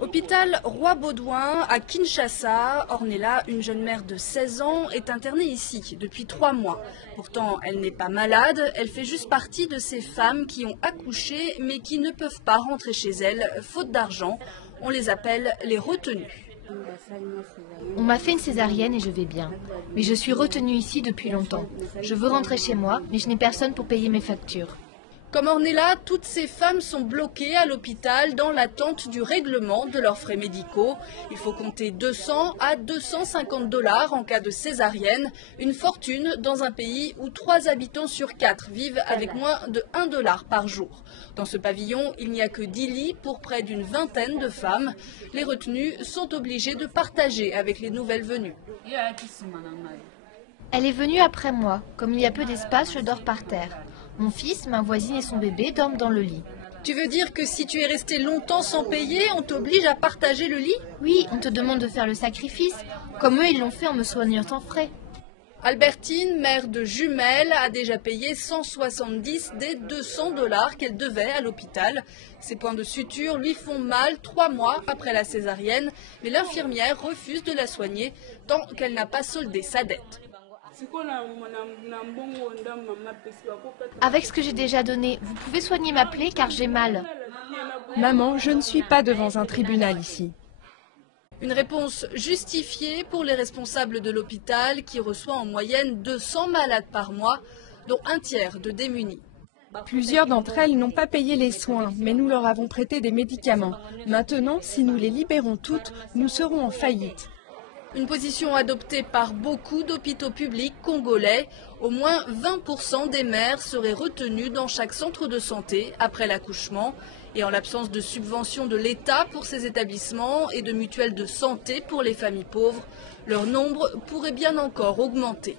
Hôpital Roi-Baudouin à Kinshasa, Ornella, une jeune mère de 16 ans, est internée ici depuis 3 mois. Pourtant, elle n'est pas malade, elle fait juste partie de ces femmes qui ont accouché mais qui ne peuvent pas rentrer chez elles, faute d'argent. On les appelle les retenues. On m'a fait une césarienne et je vais bien. Mais je suis retenue ici depuis longtemps. Je veux rentrer chez moi, mais je n'ai personne pour payer mes factures. Comme Ornella, toutes ces femmes sont bloquées à l'hôpital dans l'attente du règlement de leurs frais médicaux. Il faut compter 200 à 250 $ en cas de césarienne, une fortune dans un pays où 3 habitants sur 4 vivent avec moins de 1 $ par jour. Dans ce pavillon, il n'y a que 10 lits pour près d'une vingtaine de femmes. Les retenues sont obligées de partager avec les nouvelles venues. Elle est venue après moi. Comme il y a peu d'espace, je dors par terre. Mon fils, ma voisine et son bébé dorment dans le lit. Tu veux dire que si tu es resté longtemps sans payer, on t'oblige à partager le lit? Oui, on te demande de faire le sacrifice, comme eux ils l'ont fait en me soignant sans frais. Albertine, mère de jumelles, a déjà payé 170 des 200 $ qu'elle devait à l'hôpital. Ses points de suture lui font mal 3 mois après la césarienne, mais l'infirmière refuse de la soigner tant qu'elle n'a pas soldé sa dette. Avec ce que j'ai déjà donné, vous pouvez soigner ma plaie car j'ai mal. Maman, je ne suis pas devant un tribunal ici. Une réponse justifiée pour les responsables de l'hôpital qui reçoit en moyenne 200 malades par mois, dont un tiers de démunis. Plusieurs d'entre elles n'ont pas payé les soins, mais nous leur avons prêté des médicaments. Maintenant, si nous les libérons toutes, nous serons en faillite. Une position adoptée par beaucoup d'hôpitaux publics congolais. Au moins 20% des mères seraient retenues dans chaque centre de santé après l'accouchement. Et en l'absence de subventions de l'État pour ces établissements et de mutuelles de santé pour les familles pauvres, leur nombre pourrait bien encore augmenter.